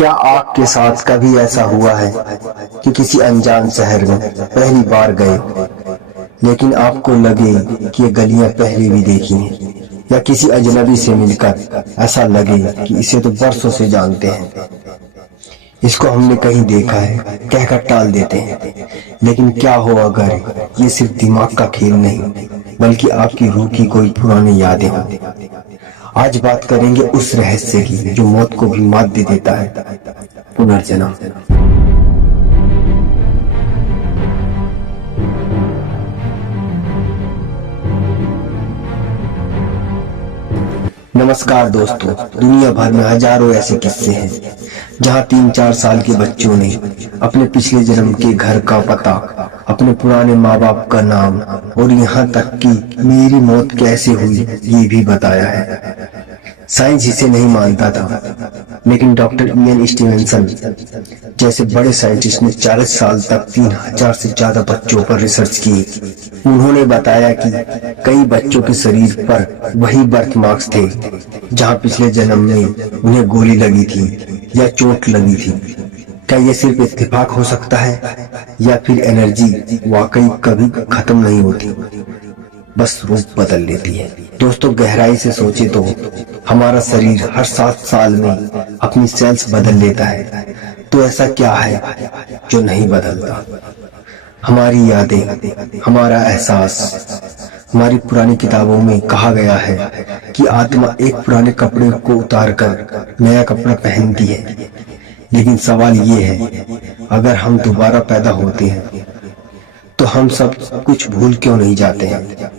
क्या आपके साथ कभी ऐसा हुआ है कि किसी अनजान शहर में पहली बार गए, लेकिन आपको लगे कि ये गलियां पहले भी देखी हैं, या किसी अजनबी से मिलकर ऐसा लगे कि इसे तो बरसों से जानते हैं, इसको हमने कहीं देखा है कहकर टाल देते हैं। लेकिन क्या हो अगर ये सिर्फ दिमाग का खेल नहीं, बल्कि आपकी रूह की कोई पुरानी यादें हों। आज बात करेंगे उस रहस्य की जो मौत को भी मात दे देता है, पुनर्जन्म। नमस्कार दोस्तों, दुनिया भर में हजारों ऐसे किस्से हैं जहां 3-4 साल के बच्चों ने अपने पिछले जन्म के घर का पता, अपने पुराने माँ बाप का नाम और यहाँ तक कि मेरी मौत कैसे हुई ये भी बताया है। साइंस इसे नहीं मानता था, लेकिन डॉक्टर इयन स्टीवेंसन जैसे बड़े साइंटिस्ट ने 40 साल तक 3000 से ज्यादा बच्चों पर रिसर्च की। उन्होंने बताया कि कई बच्चों के शरीर पर वही बर्थ मार्क्स थे जहां पिछले जन्म में उन्हें गोली लगी थी या चोट लगी थी। क्या ये सिर्फ इत्तेफाक हो सकता है, या फिर एनर्जी वाकई कभी खत्म नहीं होती, बस रूप बदल लेती है? दोस्तों, गहराई से सोचे तो हमारा शरीर हर 7 साल में अपनी सेल्स बदल लेता है, तो ऐसा क्या है जो नहीं बदलता? हमारी यादें, हमारा एहसास। हमारी पुरानी किताबों में कहा गया है कि आत्मा एक पुराने कपड़े को उतारकर नया कपड़ा पहनती है। लेकिन सवाल ये है, अगर हम दोबारा पैदा होते हैं तो हम सब कुछ भूल क्यों नहीं जाते हैं?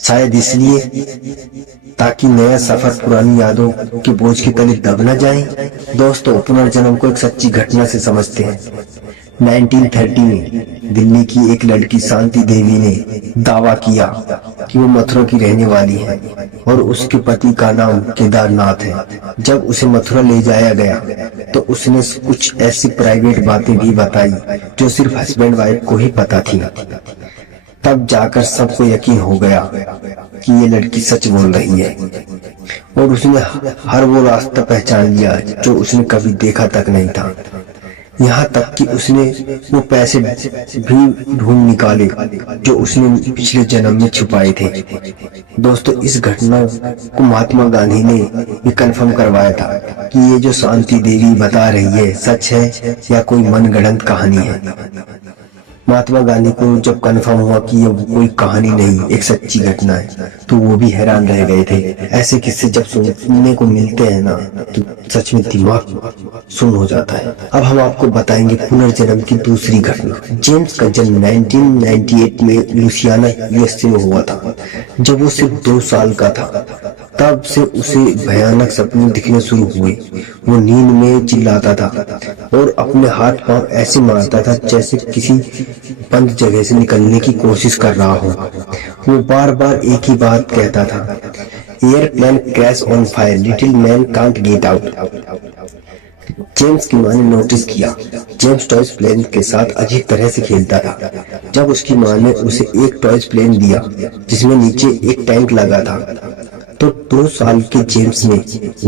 शायद इसलिए ताकि नया सफर पुरानी यादों के बोझ के तले दब न जाए। दोस्तों, पुनर्जन्म को एक सच्ची घटना से समझते हैं। 1930 में दिल्ली की एक लड़की शांति देवी ने दावा किया कि वो मथुरा की रहने वाली है और उसके पति का नाम केदारनाथ है। जब उसे मथुरा ले जाया गया तो उसने कुछ ऐसी प्राइवेट बातें भी बताई जो सिर्फ हस्बैंड वाइफ को ही पता थी। तब जाकर सबको यकीन हो गया कि ये लड़की सच बोल रही है, और उसने हर वो रास्ता पहचान लिया जो उसने कभी देखा तक नहीं था। यहाँ तक कि उसने वो पैसे भी ढूंढ निकाले जो उसने पिछले जन्म में छुपाए थे। दोस्तों, इस घटना को महात्मा गांधी ने भी कंफर्म करवाया था कि ये जो शांति देवी बता रही है सच है या कोई मनगढ़ंत कहानी है। महात्मा गांधी को जब कंफर्म हुआ कि ये कोई कहानी नहीं, एक सच्ची घटना है, तो वो भी हैरान रह गए थे। ऐसे किस्से जब सुनने को मिलते हैं ना, तो सच में दिमाग सुन्न हो जाता है। अब हम आपको बताएंगे पुनर्जन्म की दूसरी घटना। जेम्स का जन्म 1998 में लुसियाना यूएसए में हुआ था। जब वो सिर्फ 2 साल का था, तब से उसे भयानक सपने दिखने शुरू हुए। वो नींद में चिल्लाता था और अपने हाथ पांव ऐसे मारता था जैसे किसी बंद जगह से निकलने की कोशिश कर रहा हो। वो बार बार एक ही बात कहता था, airplane crash on fire, little man can't get out. James की मां ने नोटिस किया। जेम्स टॉयज प्लेन के साथ अजीब तरह से खेलता था। जब उसकी मां ने उसे एक टॉयज प्लेन दिया जिसमें नीचे एक टैंक लगा था, तो 2 साल के जेम्स ने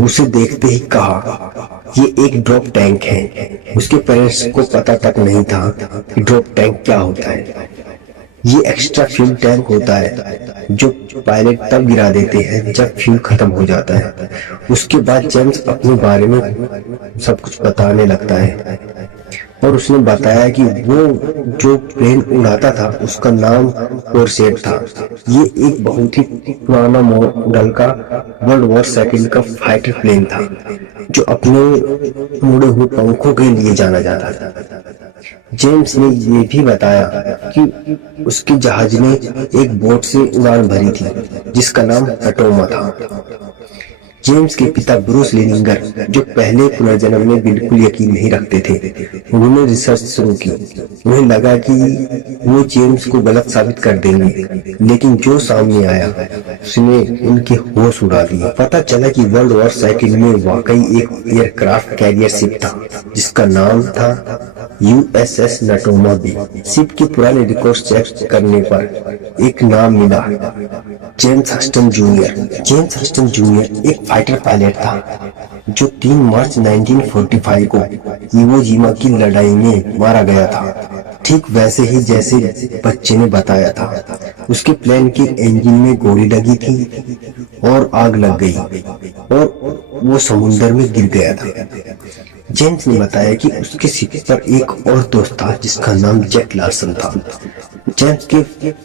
उसे देखते ही कहा, ये एक ड्रॉप टैंक है। उसके पेरेंट्स को पता तक नहीं था कि ड्रॉप टैंक क्या होता है। ये एक्स्ट्रा फ्यूल टैंक होता है जो पायलट तब गिरा देते हैं जब फ्यूल खत्म हो जाता है। उसके बाद जेम्स अपने बारे में सब कुछ बताने लगता है, और उसने बताया कि वो जो प्लेन उड़ाता था उसका नाम कोरसेट था। ये एक बहुत ही पुराना मॉडल का वर्ल्ड वॉर II का फाइटर प्लेन था जो अपने मुड़े हुए पंखों के लिए जाना जाता था। जेम्स ने ये भी बताया कि उसके जहाज ने एक बोट से उड़ान भरी थी जिसका नाम अटोमा था। जेम्स के पिता ब्रूस लेनिंगर, जो पहले पुनर्जन्म में बिल्कुल यकीन नहीं रखते थे, उन्होंने रिसर्च शुरू की। उन्हें लगा कि वो जेम्स को गलत साबित कर देंगे, लेकिन जो सामने आया उसने उनके होश उड़ा दिए। पता चला कि वर्ल्ड वॉर II में वाकई एक एयरक्राफ्ट कैरियर शिप था जिसका नाम था यूएसएस नटोमा भी। शिप के पुराने रिकॉर्ड चेक करने पर एक नाम मिला, जेम्स हस्टन जूनियर। जेम्स हस्टन जूनियर एक फाइटर पायलट था जो 3 मार्च 1945 को इवो जिमा की लड़ाई में मारा गया था। ठीक वैसे ही जैसे बच्चे ने बताया था। उसके प्लेन के इंजन में गोली लगी थी और आग लग गई और वो समुद्र में गिर गया था। जेम्स ने बताया कि उसके शिप पर एक और दोस्त था जिसका नाम जैक लार्सन था। जेम्स के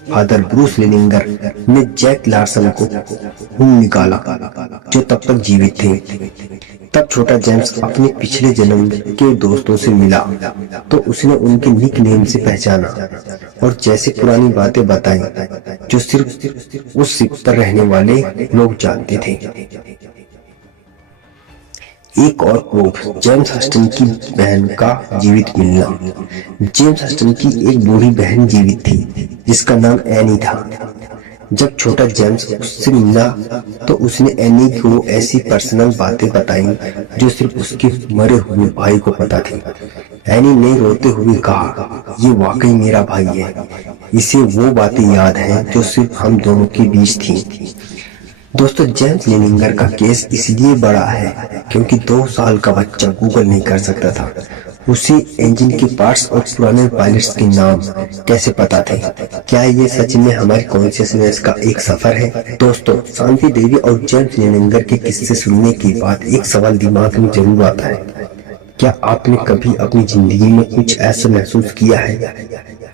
फादर ब्रूस लेनिंगर ने जैक लार्सन को ढूंढ निकाला जो तब तक जीवित थे। तब छोटा जेम्स अपने पिछले जन्म के दोस्तों से मिला तो उसने उनके निक नेम से पहचाना और जैसे पुरानी बातें बताई जो सिर्फ उस शिप पर रहने वाले लोग जानते थे। एक और प्रूफ, जेम्स हस्टन की बहन का जीवित मिलना। जेम्स हस्टन की एक बूढ़ी बहन जीवित थी जिसका नाम एनी था। जब छोटा जेम्स उससे मिला तो उसने एनी को ऐसी पर्सनल बातें बताई जो सिर्फ उसके मरे हुए भाई को पता थी। एनी ने रोते हुए कहा, ये वाकई मेरा भाई है, इसे वो बातें याद हैं जो सिर्फ हम दोनों के बीच थी। दोस्तों, जेम्स लेनिंगर का केस इसलिए बड़ा है क्योंकि 2 साल का बच्चा गूगल नहीं कर सकता था। उसे इंजन के पार्ट्स और पुराने पायलट्स के नाम कैसे पता थे? क्या ये सच में हमारी कॉन्शियसनेस का एक सफर है? दोस्तों, शांति देवी और जेम्स लेनिंगर के किस्से सुनने के बाद एक सवाल दिमाग में जरूर आता है, क्या आपने कभी अपनी जिंदगी में कुछ ऐसा महसूस किया है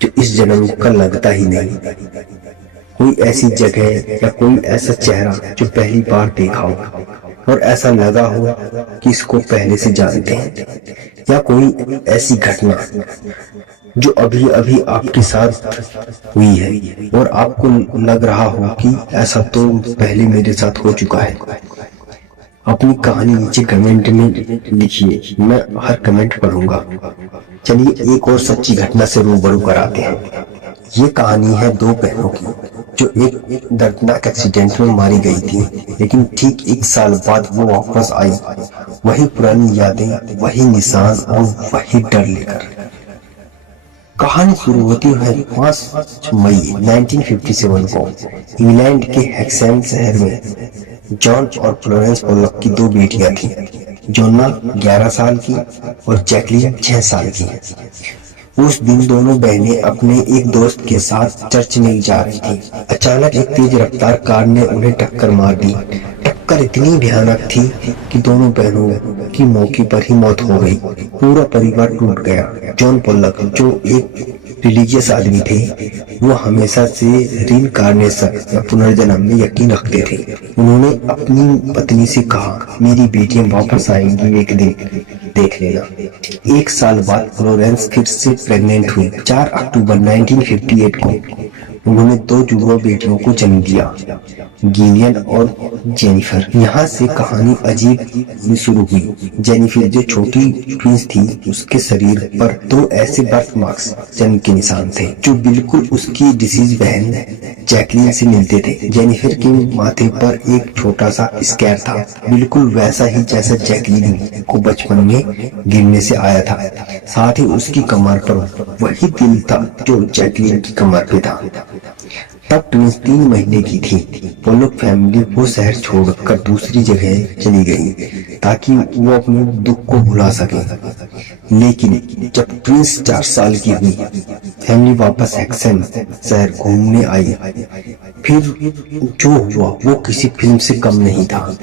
जो इस जन्म का लगता ही नहीं? कोई ऐसी जगह या कोई ऐसा चेहरा जो पहली बार देखा हो और ऐसा लगा हो कि इसको पहले से जानते हैं, या कोई ऐसी घटना जो अभी अभी आपके साथ हुई है और आपको लग रहा हो कि ऐसा तो पहले मेरे साथ हो चुका है। अपनी कहानी नीचे कमेंट में लिखिए, मैं हर कमेंट पढ़ूंगा। चलिए एक और सच्ची घटना से रूबरू कराते हैं। ये कहानी है 2 बहनों की जो एक दर्दनाक एक्सीडेंट में मारी गई थी, लेकिन ठीक 1 साल बाद वो वापस आई, वही पुरानी यादें, वही निशान और वही डर लेकर। कहानी शुरू होती है 5 मई 1957 को इंग्लैंड के हेक्सेन शहर में। जॉन और फ्लोरेंस पोलक की 2 बेटियां थीं, जोना 11 साल की और जैकलीन 6 साल की। उस दिन दोनों बहनें अपने एक दोस्त के साथ चर्च में जा रही थी। अचानक एक तेज रफ्तार कार ने उन्हें टक्कर मार दी। टक्कर इतनी भयानक थी कि दोनों बहनों की मौके पर ही मौत हो गई। पूरा परिवार टूट गया। जॉन पोलक जो एक रिलीजियस आदमी थे, वो हमेशा से रीइंकार्नेशन या पुनर्जन्म में यकीन रखते थे। उन्होंने अपनी पत्नी से कहा, मेरी बेटियां वापस आएंगी एक दिन, देख लेना। 1 साल बाद फ्लोरेंस फिर से प्रेग्नेंट हुई। 4 अक्टूबर 1958 को उन्होंने 2 जुड़वा बेटियों को जन्म दिया, गिलियन और जेनिफर। यहाँ से कहानी अजीब शुरू हुई। जेनिफर जो छोटी ट्विंस थी, उसके शरीर पर 2 ऐसे बर्थ मार्क्स जन्म के निशान थे जो बिल्कुल उसकी डिसीज बहन जैकलीन से मिलते थे। जेनिफर के माथे पर एक छोटा सा स्कैर था, बिल्कुल वैसा ही जैसा जैकलीन को बचपन में गिरने से आया था। साथ ही उसकी कमर पर वही तिल था जो जैकलीन की कमर पे था। तब ट्विंस 3 महीने की थी। पोलक फैमिली वो शहर छोड़कर दूसरी जगह चली गई ताकि वो अपने दुख को भुला सके। लेकिन जब ट्विंस 4 साल की हुई, फैमिली वापस हेक्सेन शहर घूमने आई। फिर जो हुआ वो किसी फिल्म से कम नहीं था।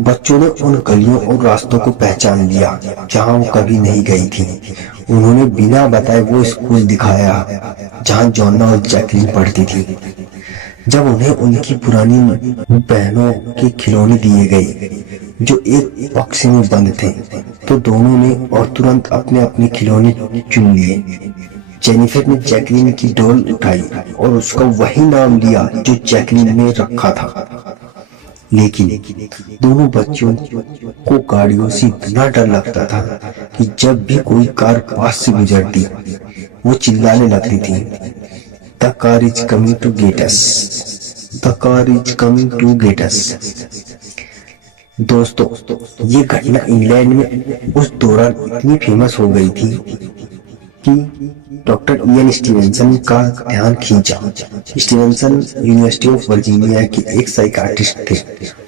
बच्चों ने उन गलियों और रास्तों को पहचान लिया जहां वो कभी नहीं गई थी। उन्होंने बिना बताए वो स्कूल दिखाया जहां जॉना और जैकलीन पढ़ती थी। जब उन्हें उनकी पुरानी बहनों के खिलौने दिए गए जो एक बक्से में बंद थे, तो दोनों ने और तुरंत अपने अपने खिलौने चुन लिए। जेनिफर ने जैकलीन की डॉल उठाई और उसका वही नाम लिया जो जैकलीन ने रखा था। लेकिन दोनों बच्चों को गाड़ियों से इतना डर लगता था कि जब भी कोई कार पास से गुजरती, वो चिल्लाने लगती थी, the car is coming to get us, the car is coming to get us. दोस्तों, ये घटना इंग्लैंड में उस दौरान इतनी फेमस हो गई थी कि डॉक्टर इयन स्टीवेंसन का ध्यान खींचा। स्टीवेंसन यूनिवर्सिटी ऑफ वर्जीनिया के एक साइकाट्रिस्ट थे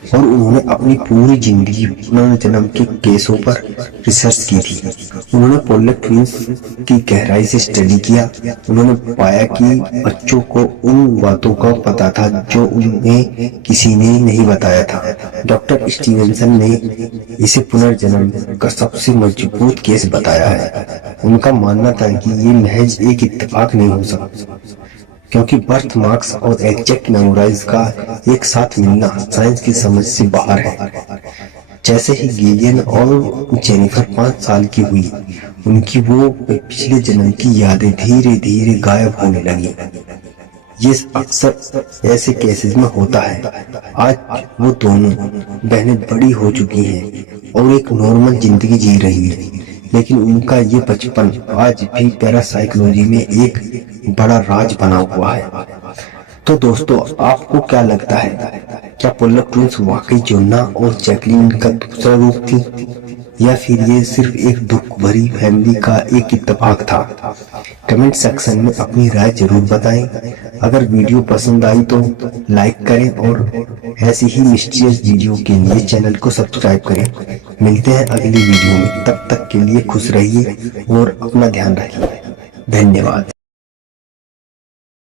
और उन्होंने अपनी पूरी जिंदगी पुनर्जन्म के केसों पर रिसर्च की थी। उन्होंने पोलक ट्विंस की गहराई से स्टडी किया। उन्होंने पाया कि बच्चों को उन बातों का पता था जो उन्हें किसी ने नहीं बताया था। डॉक्टर स्टीवेंसन ने इसे पुनर्जन्म का सबसे मजबूत केस बताया है। उनका मानना था कि ये महज एक इत्तेफाक नहीं हो सकता, क्योंकि बर्थ मार्क्स और एग्जैक्ट मेमोराइज का एक साथ मिलना साइंस की समझ से बाहर है। जैसे ही गिलियन और जेनिफर 5 साल की हुई, उनकी वो पिछले जन्म की यादें धीरे धीरे गायब होने लगी। ये अक्सर ऐसे केसेस में होता है। आज वो दोनों बहनें बड़ी हो चुकी हैं और एक नॉर्मल जिंदगी जी रही है, लेकिन उनका ये बचपन आज भी पैरासाइकोलॉजी में एक बड़ा राज बना हुआ है। तो दोस्तों, आपको क्या लगता है, क्या पोलक ट्विंस वाकई जोन्ना और जैकलीन का दूसरा रूप थी, या फिर ये सिर्फ एक दुख भरी फैमिली का एक इत्तेफाक था? कमेंट सेक्शन में अपनी राय जरूर बताएं। अगर वीडियो पसंद आई तो लाइक करें और ऐसी ही मिस्टीरियस वीडियो के लिए चैनल को सब्सक्राइब करें। मिलते हैं अगली वीडियो में, तब तक के लिए खुश रहिए और अपना ध्यान रखिए। धन्यवाद।